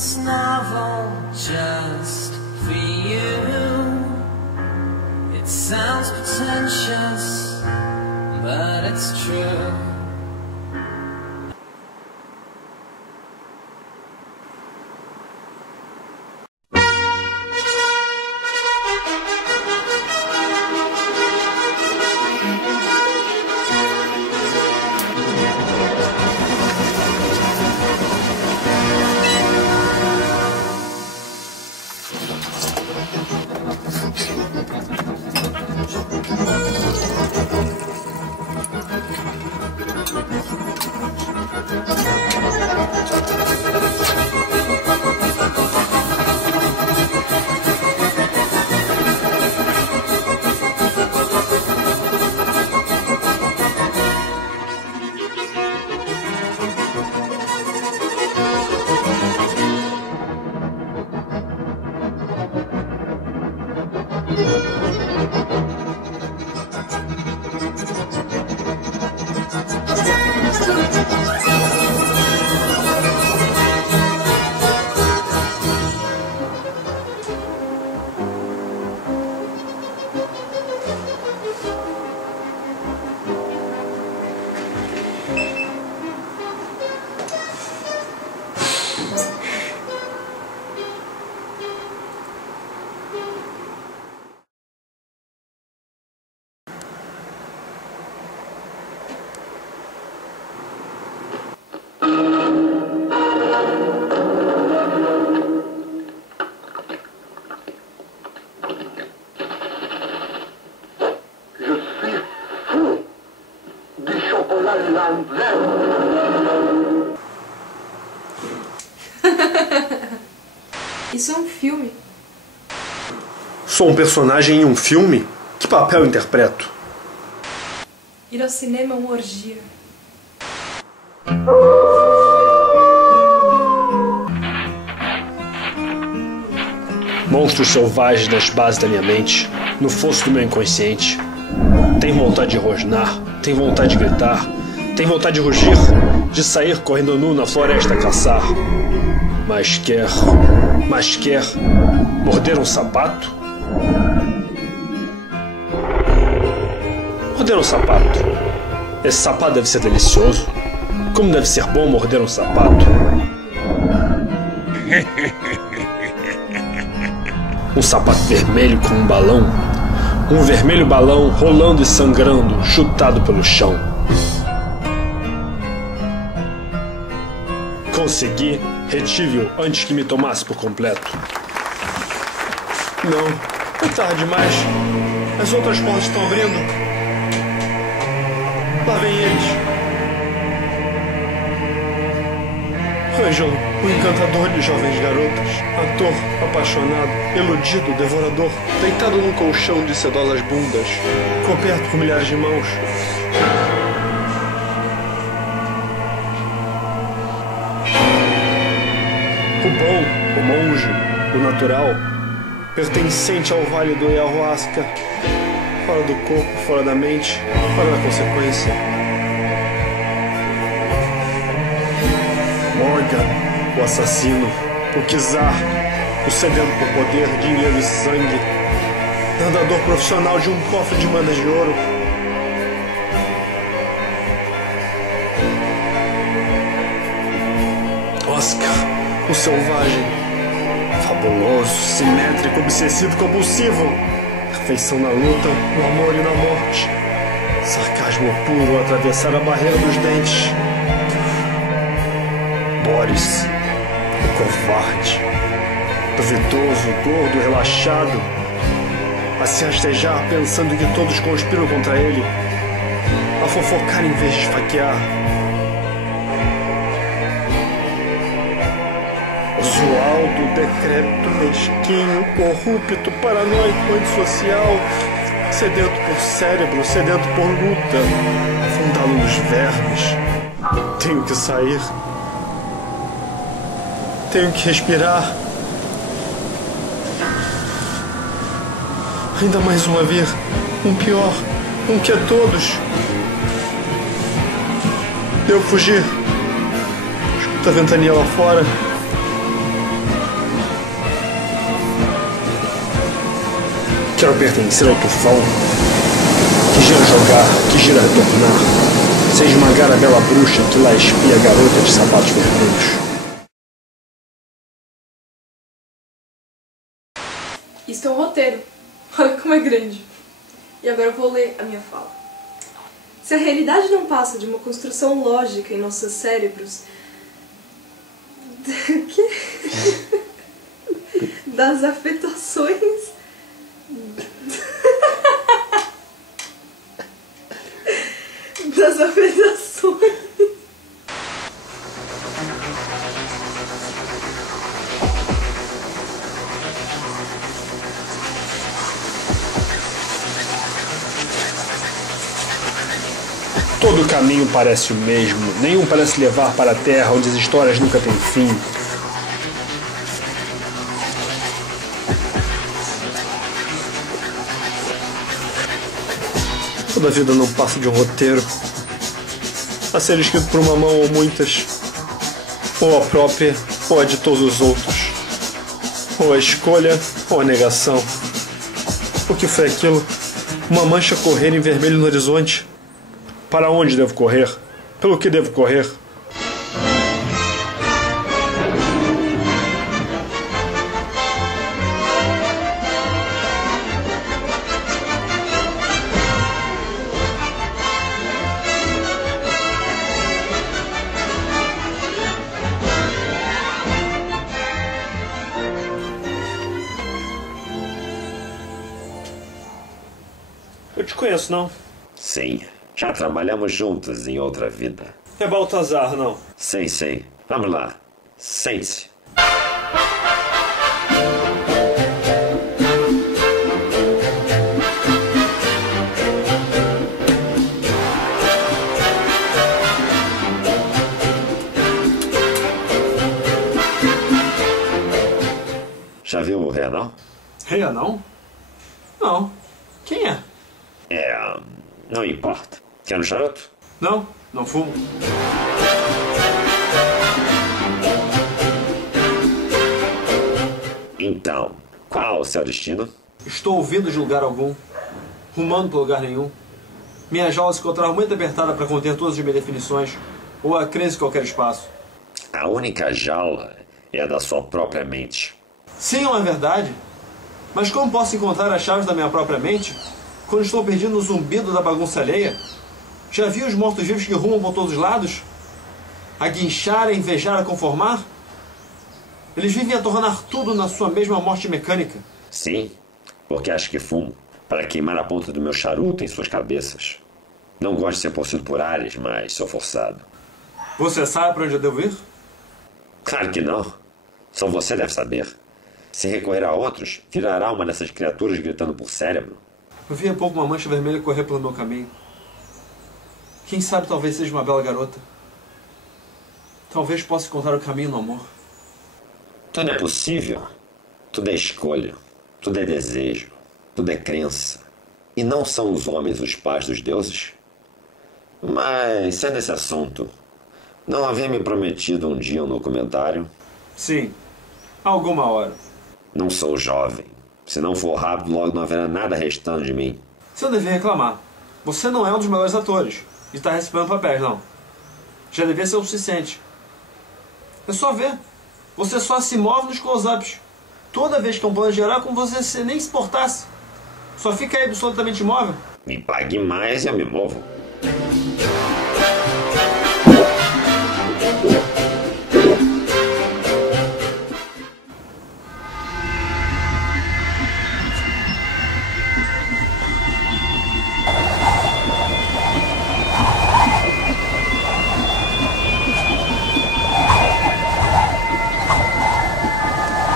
this novel just for you. It sounds pretentious, but it's true. Isso é um filme. Sou um personagem em um filme? Que papel interpreto? Ir ao cinema é uma orgia. Monstros selvagens nas bases da minha mente, no fosso do meu inconsciente. Tem vontade de rosnar, tem vontade de gritar, tem vontade de rugir, de sair correndo nu na floresta a caçar. Mas quer morder um sapato? Morder um sapato. Esse sapato deve ser delicioso. Como deve ser bom morder um sapato. Um sapato vermelho com um balão. Um vermelho balão rolando e sangrando, chutado pelo chão. Consegui, retive-o antes que me tomasse por completo. Não, é tarde demais. As outras portas estão abrindo. Lá vem eles. Ângelo, o encantador de jovens garotas, ator, apaixonado, iludido, devorador, deitado num colchão de sedosas bundas, coberto por milhares de mãos. O bom, o monge, o natural, pertencente ao vale do ayahuasca, fora do corpo, fora da mente, fora da consequência. Morgan, o assassino, o czar, o sedento por poder, dinheiro e sangue, nadador profissional de um cofre de moedas de ouro. Oscar, o selvagem, fabuloso, simétrico, obsessivo, compulsivo, perfeição na luta, no amor e na morte, sarcasmo puro a atravessar a barreira dos dentes. Boris, o covarde, duvidoso, gordo, relaxado, a se rastejar pensando que todos conspiram contra ele, a fofocar em vez de esfaquear. Zoaldo, decrépito, mesquinho, corrupto, paranoico, antissocial, sedento por cérebro, sedento por luta, afundado nos vermes. Tenho que sair. Tenho que respirar. Ainda mais um a vir. Um pior. Um que é todos. Devo fugir. Escuta a ventania lá fora. Quero pertencer ao tufão, que gira jogar, que gira retornar, sem esmagar a bela bruxa que lá espia a garota de sapatos vermelhos. Isto é um roteiro. Olha como é grande. E agora eu vou ler a minha fala. Se a realidade não passa de uma construção lógica em nossos cérebros... das afetações... das afetações... Todo caminho parece o mesmo, nenhum parece levar para a terra onde as histórias nunca têm fim. Toda a vida não passa de um roteiro, a ser escrito por uma mão ou muitas, ou a própria, ou a de todos os outros, ou a escolha, ou a negação. O que foi aquilo? Uma mancha correr em vermelho no horizonte. Para onde devo correr? Pelo que devo correr? Eu te conheço, não? Sim, já trabalhamos juntos em outra vida. É Baltazar, não? Sim. Vamos lá. Sente-se. Já viu o Reanão? Reanão? Não. Quem é? Não importa. Quer um charuto? Não, não fumo. Então, qual o seu destino? Estou ouvindo de lugar algum, rumando para lugar nenhum. Minha jaula se encontrava muito apertada para conter todas as minhas definições, ou a crença em qualquer espaço. A única jaula é a da sua própria mente. Sim, é uma verdade. Mas como posso encontrar as chaves da minha própria mente quando estou perdido no zumbido da bagunça alheia? Já viu os mortos-vivos que rumam por todos os lados? A guinchar, a invejar, a conformar? Eles vivem a tornar tudo na sua mesma morte mecânica. Sim, porque acho que fumo para queimar a ponta do meu charuto em suas cabeças. Não gosto de ser possuído por ares, mas sou forçado. Você sabe para onde eu devo ir? Claro que não. Só você deve saber. Se recorrer a outros, virará uma dessas criaturas gritando por cérebro. Eu vi há pouco uma mancha vermelha correr pelo meu caminho. Quem sabe talvez seja uma bela garota. Talvez possa encontrar o caminho no amor. Tudo é possível. Tudo é escolha. Tudo é desejo. Tudo é crença. E não são os homens os pais dos deuses? Mas, sendo esse assunto, não havia me prometido um dia um documentário? Sim, alguma hora. Não sou jovem. Se não for rápido, logo não haverá nada restando de mim. Você não devia reclamar. Você não é um dos melhores atores. E está recebendo papéis, não. Já devia ser o suficiente. É só ver. Você só se move nos close-ups. Toda vez que é um plano geral é como você nem se portasse. Só fica aí absolutamente imóvel. Me pague mais e eu me movo.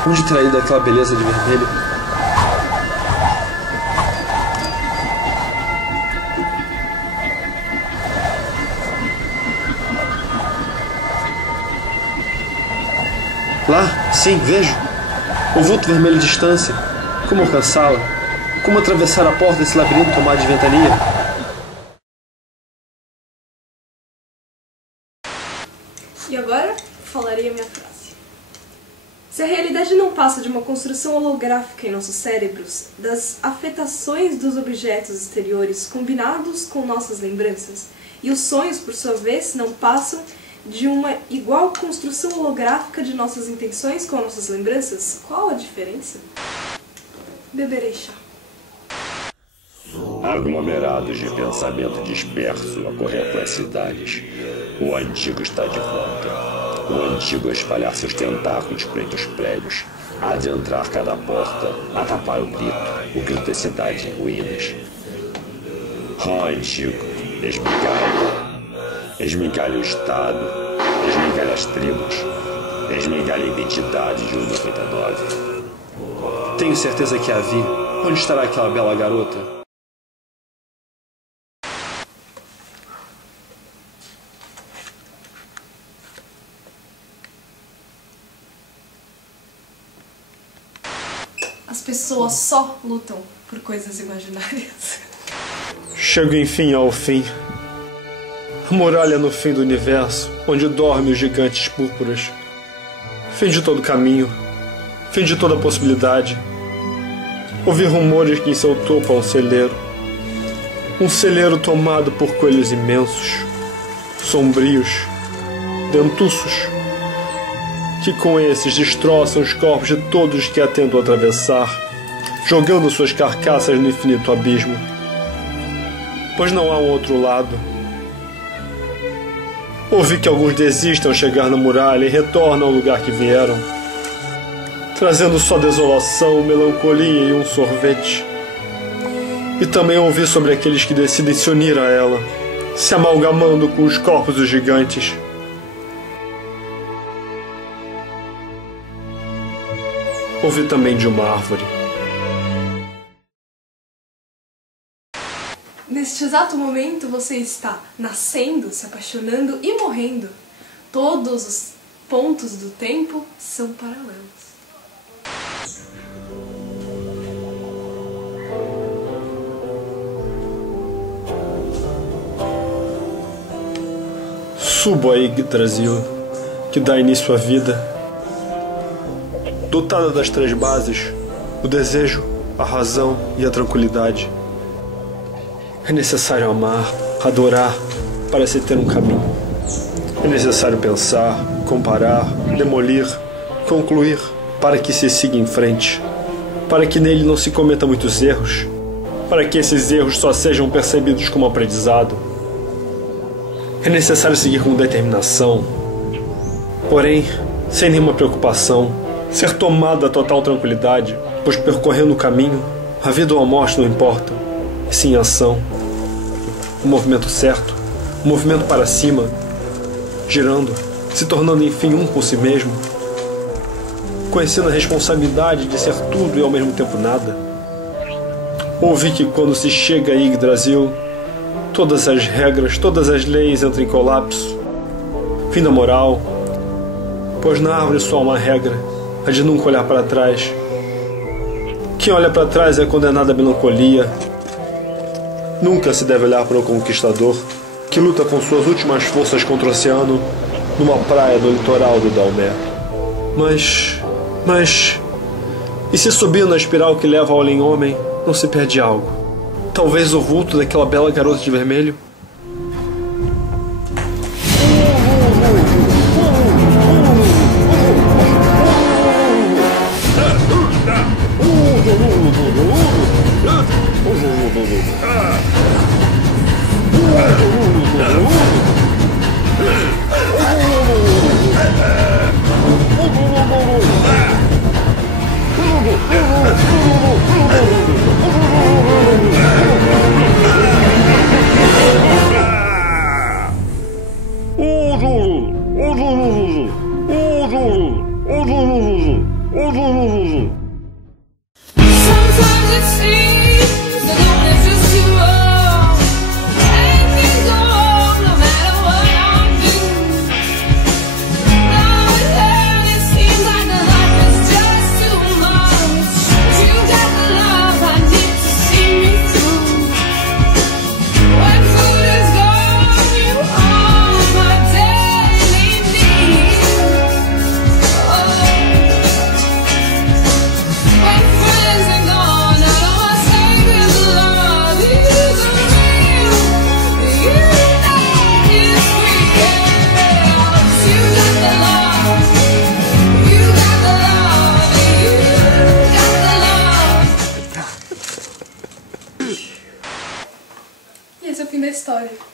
Onde terá ido aquela beleza de vermelho? Lá, sim, vejo. O vulto vermelho de distância. Como alcançá-la? Como atravessar a porta desse labirinto tomado de ventania? E agora falarei a minha frase. Se a realidade não passa de uma construção holográfica em nossos cérebros, das afetações dos objetos exteriores combinados com nossas lembranças, e os sonhos, por sua vez, não passam de uma igual construção holográfica de nossas intenções com nossas lembranças, qual a diferença? Beberei chá. Aglomerados de pensamento disperso a correr pelas cidades. O antigo está de volta. O antigo a espalhar seus tentáculos por entre os prédios, a adentrar cada porta, a tapar o grito, o grito da cidade em ruínas. Ó antigo, esmigalha o Estado, esmigalha as tribos, esmigalha a identidade de 1,99. Tenho certeza que a vi. Onde estará aquela bela garota? As pessoas só lutam por coisas imaginárias. Chego enfim ao fim. A muralha no fim do universo, onde dormem os gigantes púrpuras. Fim de todo caminho. Fim de toda possibilidade. Ouvi rumores que em seu topo há um celeiro. Um celeiro tomado por coelhos imensos, sombrios, dentuços, que com esses destroçam os corpos de todos que a tentam atravessar, jogando suas carcaças no infinito abismo. Pois não há um outro lado. Ouvi que alguns desistem ao chegar na muralha e retornam ao lugar que vieram, trazendo só desolação, melancolia e um sorvete. E também ouvi sobre aqueles que decidem se unir a ela, se amalgamando com os corpos dos gigantes. Ouvi também de uma árvore. Neste exato momento você está nascendo, se apaixonando e morrendo. Todos os pontos do tempo são paralelos. Subo a Yggdrasil, que dá início à vida. Dotada das 3 bases, o desejo, a razão e a tranquilidade. É necessário amar, adorar, para se ter um caminho. É necessário pensar, comparar, demolir, concluir, para que se siga em frente. Para que nele não se cometa muitos erros. Para que esses erros só sejam percebidos como aprendizado. É necessário seguir com determinação, porém, sem nenhuma preocupação. Ser tomado da total tranquilidade, pois percorrendo o caminho, a vida ou a morte não importam, e sim a ação. O movimento certo, o movimento para cima, girando, se tornando enfim um com si mesmo, conhecendo a responsabilidade de ser tudo e ao mesmo tempo nada. Ouvi que quando se chega a Yggdrasil, todas as regras, todas as leis entram em colapso. Fim da moral, pois na árvore só há uma regra, a de nunca olhar para trás. Quem olha para trás é condenado à melancolia. Nunca se deve olhar para o conquistador, que luta com suas últimas forças contra o oceano numa praia do litoral do Dalmé. Mas... E se subir na espiral que leva ao além-homem, não se perde algo? Talvez o vulto daquela bela garota de vermelho? Sometimes it seems that all is just too wrong, and things go wrong no matter what I do. Now and then it seems like the life is just too much. You got the love I need to see me through. fim da história.